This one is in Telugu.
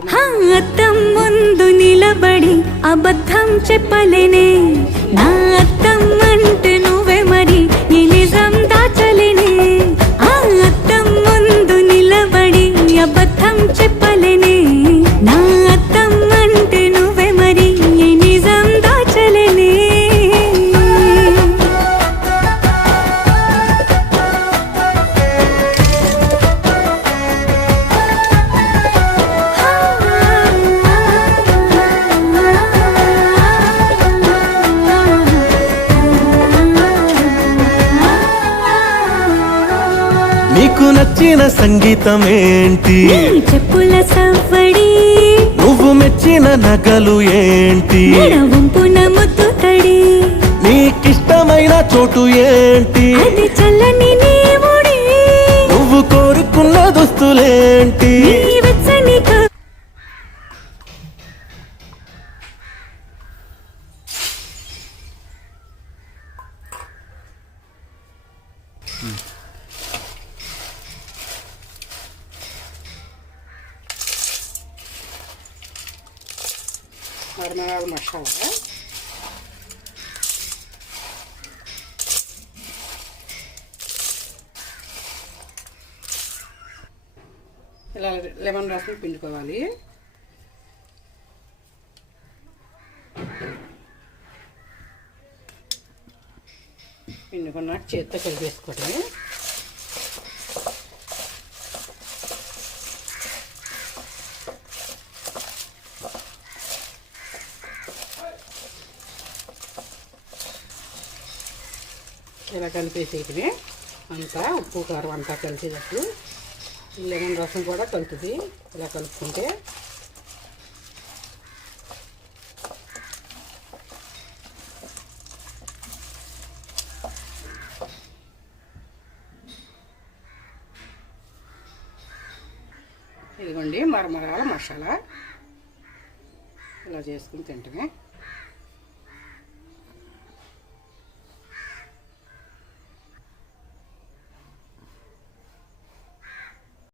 అద్దం ముందు నిలబడి అబద్ధం చెప్పలేనే, నా అద్దం అంటే నువ్వే మరి ఈ నిజం దాచలేనే. ఆ అద్దం ముందు నిలబడి అబద్ధం చెప్పలేనే, నా అద్దం అంటే నువ్వే మరి ఈ నిజం దాచలేనే. నీకు నచ్చిన సంగీతం ఏంటి? చెప్పుల సవ్వడి. నువ్వు మెచ్చిన నగలు ఏంటి? వంపున ముద్దు తడి. నీకిష్టమైన చోటు ఏంటి? అది చల్లని నీ ముడి. నువ్వు కోరుకున్న దుస్తులేంటి? వెచ్చని మరమరాలు మసాలా, ఇలా లెమన్ రసం పిండుకోవాలి. పిండుకున్నాక చేత్తో కలిపేసుకోవటమే. ఇలా కలిపేసేటివి అంతా, ఉప్పు కారం అంతా కలిసేటట్టు. లెమన్ రసం కూడా కలుపుతుంది ఇలా కలుపుకుంటే. ఇదిగోండి మరమరాల మసాలా, ఇలా చేసుకుని తింటమే.